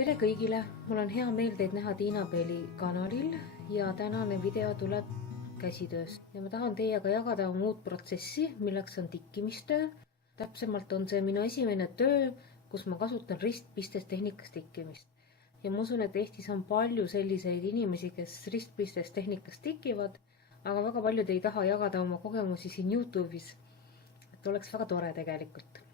Tere kõigile, mul on hea meel teid näha Tiina Peeli kanalil ja tänane video tuleb käsitööst. Ja ma tahan teiega jagada muud protsessi, milleks on tikkimistöö. Täpsemalt on see minu esimene töö, kus ma kasutan ristpistes tehnikas tikkimist. Ja ma usun, et Eestis on palju selliseid inimesi, kes ristpistes tehnikas tikivad, aga väga paljud ei taha jagada oma kogemusi siin YouTube'is. Et oleks väga tore tegelikult.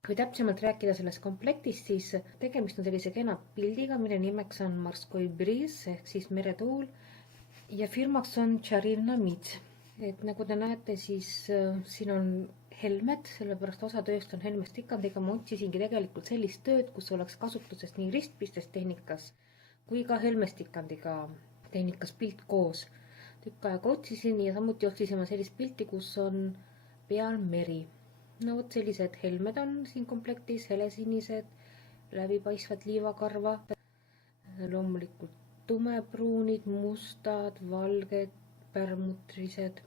Kui täpsemalt rääkida sellest komplektist, siis tegemist on sellise kena pildiga, mille nimeks on Morskoi briis ehk siis meretuul ja firmaks on Tšarina Mids. Et nagu te näete, siis siin on helmed, sellepärast osa tööst on helmestikandiga. Ma otsisingi tegelikult sellist tööd, kus oleks kasutuses nii ristpistes tehnikas kui ka helmestikandiga tehnikas pilt koos. Tükk aega otsisin ja samuti otsisin ma sellist pilti, kus on peal meri. No vot sellised helmed on siin komplektis, helesinised, läbipaistvad liivakarva, loomulikult tumepruunid, mustad, valged, pärmutrised.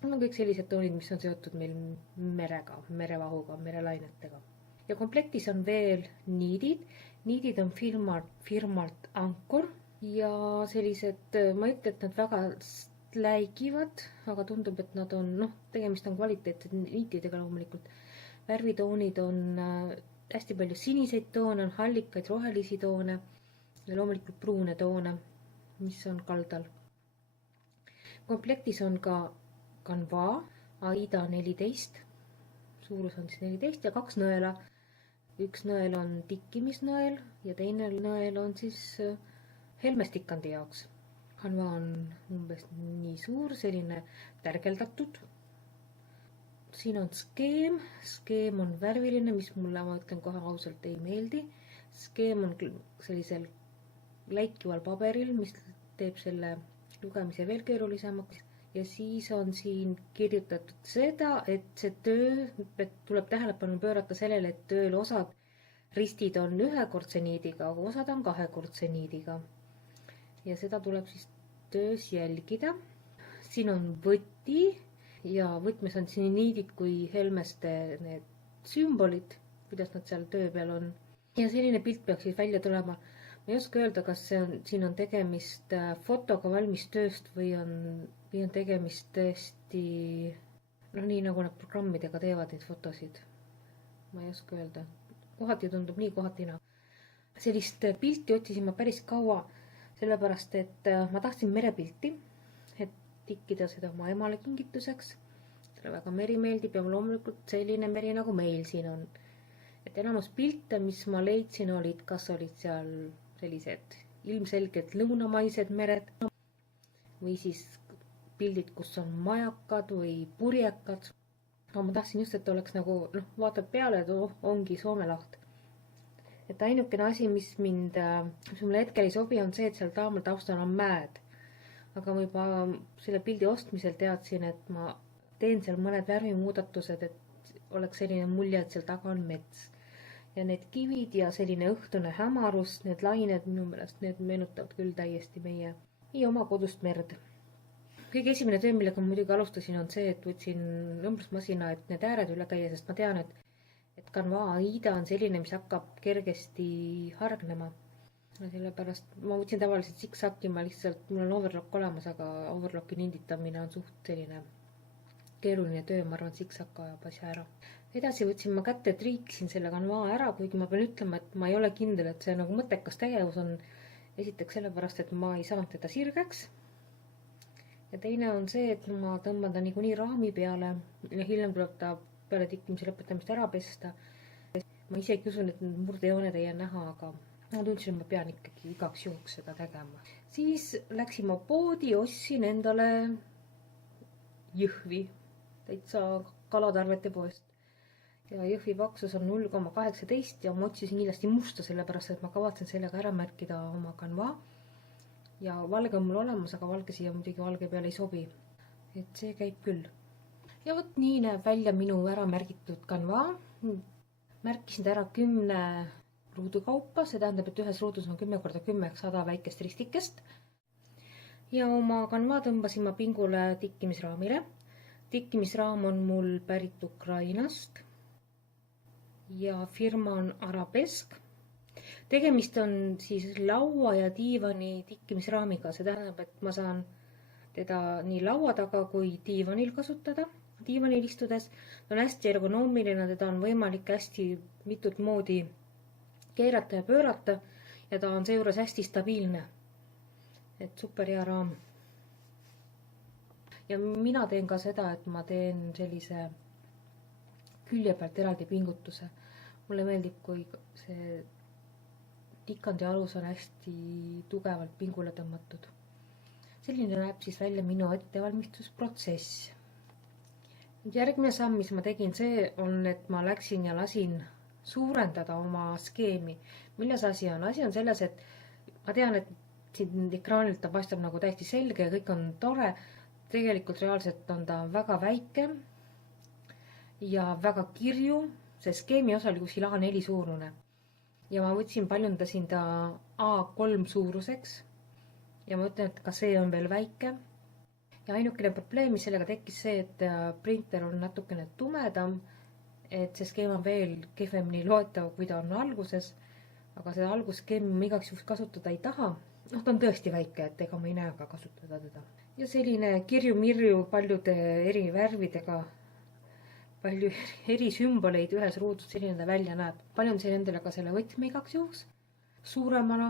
No kõik sellised toonid, mis on seotud meil merega, merevahuga, merelainetega. Ja komplektis on veel niidid. Niidid on firmalt Ankor ja sellised, ma ei ütle, et nad väga läigivad, aga tundub, et nad on, tegemist on kvaliteetsed niitidega loomulikult. Värvitoonid on hästi palju siniseid toone, on hallikaid, rohelisi toone ja loomulikult pruune toone, mis on kaldal. Komplektis on ka kanvaa AIDA 14, suurus on siis 14 ja 2 nõela. Üks nõel on tikkimisnõel ja teine nõel on siis helmestikandi jaoks. Kanva on umbes nii suur, selline tärgeldatud. Siin on skeem. Skeem on värviline, mis mulle, ma ütlen kohe ausalt, ei meeldi. Skeem on sellisel läikival paberil, mis teeb selle lugemise veel keerulisemaks. Ja siis on siin kirjutatud seda, et see töö tuleb tähelepanu pöörata sellele, et tööl osad ristid on ühekordse niidiga, aga osad on kahekordse niidiga. Ja seda tuleb siis töös jälgida. Siin on võti ja võtmes on siin niidid kui helmeste need sümbolid, kuidas nad seal töö peal on. Ja selline pilt peaks siis välja tulema. Ma ei oska öelda, kas siin on tegemist fotoga valmis tööst või on tegemist tõesti, nii nagu nad programmidega teevad neid fotosid. Ma ei oska öelda. Kohati tundub nii, kohati naa. Sellist pilti otsisin ma päris kaua, sellepärast, et ma tahtsin merepilti, et tikkida seda oma emale kingituseks. Selle väga meri meeldib ja loomulikult selline meri, nagu meil siin on. Et enamus pilte, mis ma leidsin, kas olid seal sellised ilmselged lõunamaised mered või siis pildid, kus on majakad või purjekad. Aga ma tahtsin just, et oleks nagu, vaatad peale, et ongi Soome laht. Et ainukene asi, mis mulle hetkel ei sobi, on see, et seal taamal taustal on mäed. Aga ma juba selle pildi ostmisel teadsin, et ma teen seal mõned värvimuudatused, et oleks selline mulje, et seal taga on mets. Ja need kivid ja selline õhtune hämarus, need lained minu meelest, need meenutavad küll täiesti meie oma kodust merd. Kõige esimene töö, millega ma muidugi alustasin, on see, et võtsin õmblusmasina, et need ääred üle käia, sest ma tean, et kanvaa AIDA on selline, mis hakkab kergesti hargnema. Sellepärast ma võtsin tavaliselt siksaki, mul on overlock olemas, aga overlocki ninditamine on suht selline keeruline töö, ma arvan, siksak ajab asja ära. Edasi võtsin ma kätte, triiksin selle kanvaa ära, kuigi ma pean ütlema, et ma ei ole kindel, et see nagu mõttekas tegevus on. Esiteks sellepärast, et ma ei saanud teda sirgeks. Ja teine on see, et ma tõmban ta niikuinii raami peale ja hiljem tuleb ta peale tikkimise lõpetamist ära pesta. Ma isegi usun, et murdejooned ei jää näha, aga ma tundsin, et ma pean ikkagi igaks juhuks seda tegema. Siis läksin ma poodi, ostsin endale jõhvi, täitsa kalatarvete poest. Ja jõhvi paksus on 0,18 ja ma otsisin kindlasti musta, sellepärast, et ma kavatsen sellega ära märkida oma kanvaa. Ja valge on mul olemas, aga valge siia muidugi valge peale ei sobi. Et see käib küll. Ja vot nii näeb välja minu ära märgitud kanvaa. Märkisin ta ära 10 ruudu kaupa, see tähendab, et ühes ruudus on 10x10 100 väikest ristikest. Ja oma kanvaa tõmbasin ma pingule tikkimisraamile. Tikkimisraam on mul pärit Ukrainast ja firma on Arabesk. tegemist on siis laua ja diivani tikkimisraamiga, see tähendab, et ma saan teda nii laua taga kui diivanil kasutada, diivanil istudes. Ta on hästi ergonoomiline, teda on võimalik hästi mitut moodi keerata ja pöörata ja ta on seejuures hästi stabiilne. Et super hea raam. Ja mina teen ka seda, et ma teen sellise külje pealt eraldi pingutuse. Mulle meeldib, kui see tikandi alus on hästi tugevalt pingule tõmmatud. Selline näeb siis välja minu ettevalmistusprotsess. Järgmine samm, mis ma tegin, see on, et ma läksin ja lasin suurendada oma skeemi. Milles asi on? Asi on selles, et ma tean, et siin ekraanilt ta paistab nagu täiesti selge ja kõik on tore. Tegelikult reaalselt on ta väga väike ja väga kirju. See skeemi osa oli kuskil A4 suurune. Ja ma paljundasin ta A3 suuruseks. Ja ma ütlen, et ka see on veel väike. Ja ainukene probleem, mis sellega tekkis see, et printer on natukene tumedam. Et see skeem on veel kehvemini loetav, kui ta on alguses. Aga seda algusskeemi ma igaks juhul kasutada ei taha. Ta on tõesti väike, et ega ma ei näe ka kasutada teda. Ja selline kirju-mirju paljude eri värvidega, palju eri sümboleid ühes ruudus, selline ta välja näeb. Paljun siin endale ka selle võtme igaks juhuks suuremana.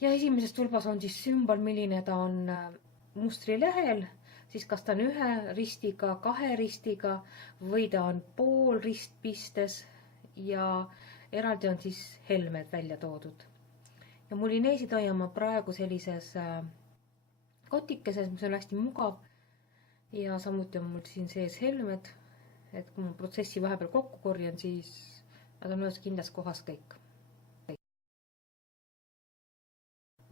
Ja esimeses tulbas on siis sümbol, milline ta on mustrilehel, siis kas ta on ühe ristiga, kahe ristiga või ta on pool ristpistes ja eraldi on siis helmed välja toodud. Ja mulineesid hoian ma praegu sellises kotikeses, mis on hästi mugav ja samuti on mul siin sees helmed, et kui ma protsessi vahepeal kokku korjan, siis nad on ühes kindlas kohas kõik.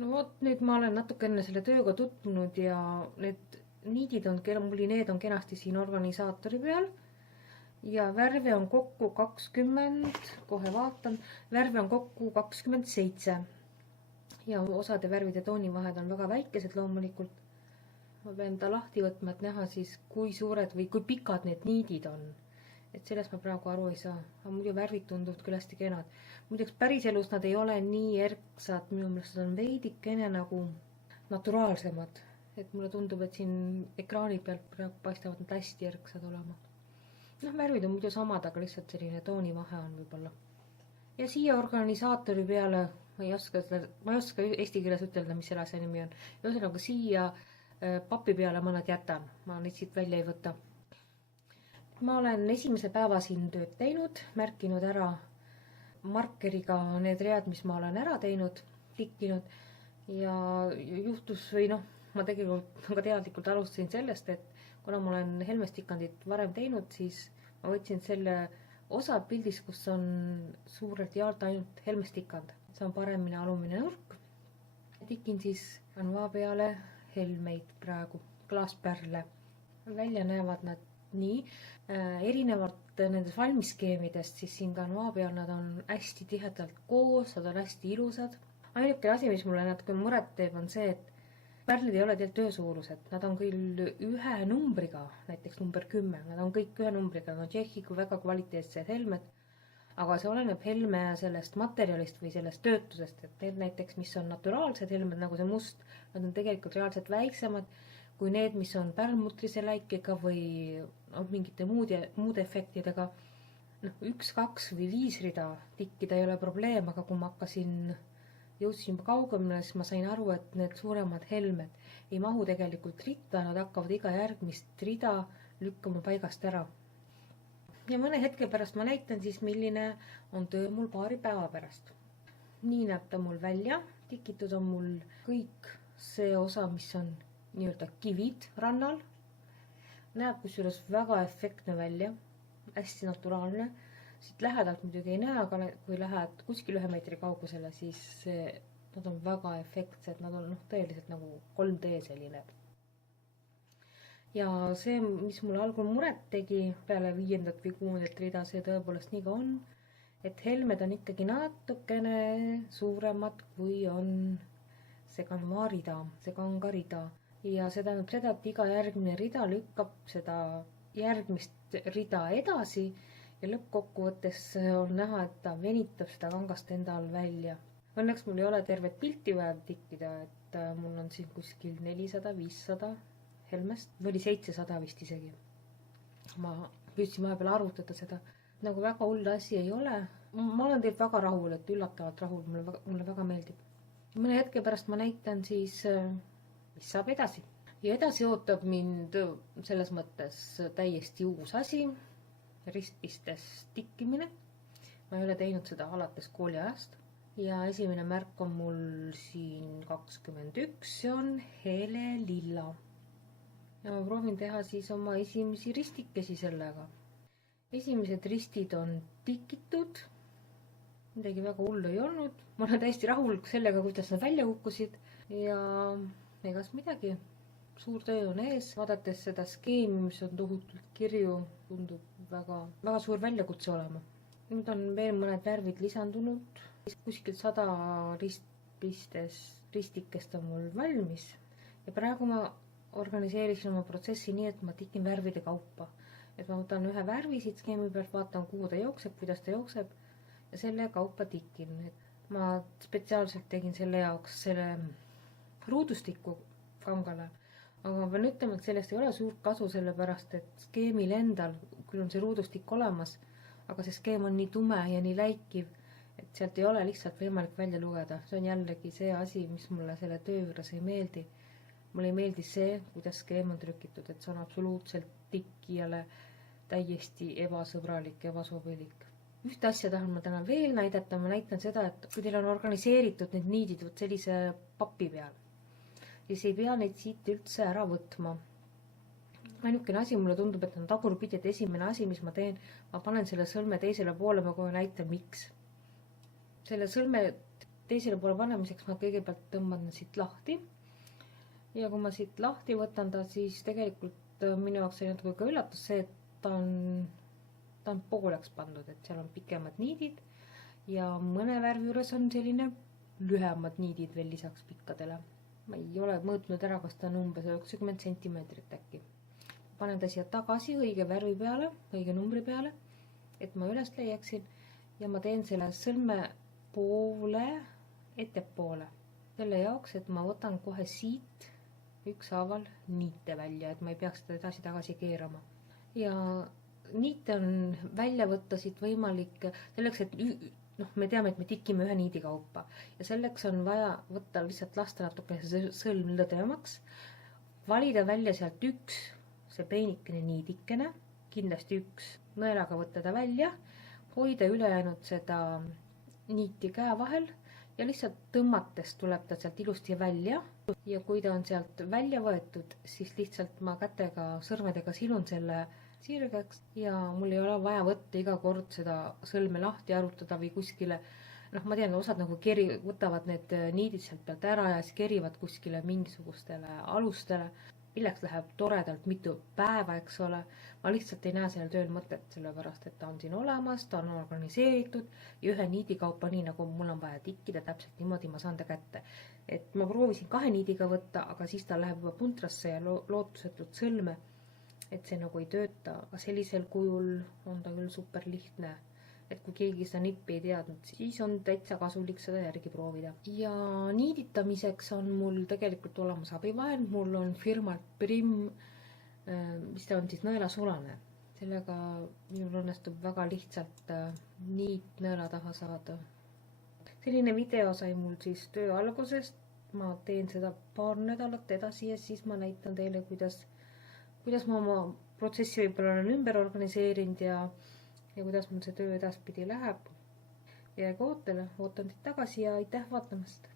No vot, nüüd ma olen natuke enne selle tööga tutvunud ja need niidid on, mulineed on kenasti siin organisaatori peal ja värve on kokku 20, kohe vaatan, värve on kokku 27. Ja osade värvide toonivahed on väga väikesed loomulikult. Ma pean ta lahti võtma, et näha siis, kui suured või kui pikad need niidid on. Et sellest ma praegu aru ei saa. Aga muidu värvid tunduvad küll hästi kenad. Muideks päriselus nad ei ole nii erksad. Minu meelest on veidikene nagu naturaalsemad. Et mulle tundub, et siin ekraani pealt praegu paistavad nad hästi erksad olema. Värvid on muidu samad, aga lihtsalt selline toonivahe on võib-olla. Ja siia organisaatori peale ma ei oska eesti keeles ütelda, mis selle asja nimi on. Ühesõnaga siia papi peale ma nad jätan. Ma neid siit välja ei võta. Ma olen esimese päeva siin tööd teinud, märkinud ära markeriga need read, mis ma olen ära teinud, tikkinud ja juhtus või ma tegelikult ka teadlikult alustasin sellest, et kuna ma olen helmestikandit varem teinud, siis ma võtsin selle osa pildis, kus on suurelt jaolt ainult helmestikand. See on paremini alumine nurk. Tikin siis kanvaa peale helmeid praegu, klaaspärle. Välja näevad nad nii. Erinevalt nendest valmisskeemidest, siis siin kanvaa peal nad on hästi tihedalt koos, nad on hästi ilusad. Ainuke asi, mis mulle natuke muret teeb, on see, et pärlid ei ole tegelikult ühesuurused. Nad on küll ühe numbriga, näiteks number 10. Nad on kõik ühe numbriga, nad on tšehhiga väga kvaliteetsed helmed. Aga see oleneb helme sellest materjalist või sellest töötusest, et need näiteks, mis on naturaalsed helmed, nagu see must, nad on tegelikult reaalselt väiksemad kui need, mis on pärlmutrise läikega või mingite muude efektidega. 1, 2 või 5 rida tikkida ei ole probleem, aga kui ma jõudsin juba kaugemale, siis ma sain aru, et need suuremad helmed ei mahu tegelikult ritta, nad hakkavad iga järgmist rida lükkama paigast ära. Ja mõne hetke pärast ma näitan siis, milline on töö mul paari päeva pärast. Nii näeb ta mul välja. Tikitud on mul kõik see osa, mis on nii-öelda kivid rannal. Näeb kusjuures väga efektne välja. Hästi naturaalne. Siit lähedalt muidugi ei näe, aga kui lähed kuskil 1 meetri kaugusele, siis nad on väga efektsed. Nad on tõeliselt nagu 3D selline. Ja see, mis mulle algul muret tegi peale 5. või 6. rida, see tõepoolest nii ka on, et helmed on ikkagi natukene suuremad, kui on see kanvarida, see kangarida. Ja see tähendab seda, et iga järgmine rida lükkab seda järgmist rida edasi ja lõppkokkuvõttes on näha, et ta venitab seda kangast enda all välja. Õnneks mul ei ole tervet pilti vaja tikkida, et mul on siin kuskil 400-500 helmest, või oli 700 vist isegi. Ma püüdsin vahepeal arvutada seda, nagu väga hull asi ei ole. Ma olen teilt väga rahul, et üllatavalt rahul, mulle väga meeldib. Mõne hetke pärast ma näitan siis, mis saab edasi. Ja edasi ootab mind selles mõttes täiesti uus asi, ristpistes tikkimine. Ma ei ole teinud seda alates kooliajast ja esimene märk on mul siin 21, see on hele lilla. Ja ma proovin teha siis oma esimesi ristikesi sellega. Esimesed ristid on tikitud, midagi väga hullu ei olnud. Ma olen täiesti rahul sellega, kuidas nad välja kukkusid ja egas midagi. Suur töö on ees, vaadates seda skeemi, mis on tohutult kirju, tundub väga suur väljakutse olema. Nüüd on veel mõned värvid lisandunud, kuskil 100 ristikest on mul valmis ja praegu ma organiseerisin oma protsessi nii, et ma tikin värvide kaupa. Et ma võtan ühe värvi siit skeemi pealt, vaatan, kuhu ta jookseb, kuidas ta jookseb ja selle kaupa tikin. Ma spetsiaalselt tegin selle jaoks selle ruudustiku kangale, aga ma pean ütlema, et sellest ei ole suurt kasu, sellepärast et skeemil endal, küll on see ruudustik olemas, aga see skeem on nii tume ja nii läikiv, et sealt ei ole lihtsalt võimalik välja lugeda. See on jällegi see asi, mis mulle selle töö juures ei meeldi. Mulle ei meeldi see, kuidas skeem on trükitud, et see on absoluutselt tikkijale täiesti ebasõbralik, ebasobilik. Ühte asja tahan ma täna veel näidata, ma näitan seda, et kui teil on organiseeritud need niidid sellise papi peal, siis ei pea neid siit üldse ära võtma. Ainukene asi mulle tundub, et on tagurpidi, et esimene asi, mis ma teen, ma panen selle sõlme teisele poole, ma kohe näitan, miks. Selle sõlme teisele poole panemiseks ma kõigepealt tõmban siit lahti. Ja kui ma siit lahti võtan ta, siis tegelikult minu jaoks oli natuke ka üllatus see, et ta on pooleks pandud, et seal on pikemad niidid ja mõne värvi juures on selline lühemad niidid veel lisaks pikkadele. Ma ei ole mõõtnud ära, kas ta on umbes 90 centimeetrit äkki. Panen ta siia tagasi õige värvi peale, õige numbri peale, et ma üles leiaksin ja ma teen selle sõlme poole ettepoole. Selle jaoks, et ma võtan kohe siit ükshaaval niite välja, et ma ei peaks seda edasi-tagasi keerama. Ja niite on välja võtta siit võimalik selleks, et me teame, et me tikime ühe niidi kaupa ja selleks on vaja võtta lihtsalt lasta natuke sõlm lõdvemaks, valida välja sealt üks see peenikene niidikene, kindlasti üks nõelaga võtta ta välja, hoida ülejäänud seda niiti käe vahel ja lihtsalt tõmmates tuleb ta sealt ilusti välja ja kui ta on sealt välja võetud, siis lihtsalt ma kätega, sõrmedega silun selle sirgeks ja mul ei ole vaja võtta iga kord seda sõlme lahti arutada või kuskile. Ma tean, osad nagu võtavad need niidid sealt pealt ära ja siis kerivad kuskile mingisugustele alustele. Milleks läheb toredalt mitu päeva, eks ole. Ma lihtsalt ei näe sellel tööl mõtet, sellepärast, et ta on siin olemas, ta on organiseeritud ja ühe niidi kaupa, nii nagu mul on vaja tikkida, täpselt niimoodi ma saan ta kätte. Et ma proovisin 2 niidiga võtta, aga siis ta läheb juba puntrasse ja lootusetult sõlme, et see nagu ei tööta, aga sellisel kujul on ta küll super lihtne. Et kui keegi seda nippi ei teadnud, siis on täitsa kasulik seda järgi proovida. Ja niiditamiseks on mul tegelikult olemas abivahend. Mul on firmalt Prim, mis ta on siis nõelasulane. Sellega minul õnnestub väga lihtsalt niit nõela taha saada. Selline video sai mul siis töö algusest. Ma teen seda paar nädalat edasi ja siis ma näitan teile, kuidas ma oma protsessi võib-olla olen ümber organiseerinud ja kuidas mul see töö edaspidi läheb. Jääge ootele, ootan teid tagasi ja aitäh vaatamast!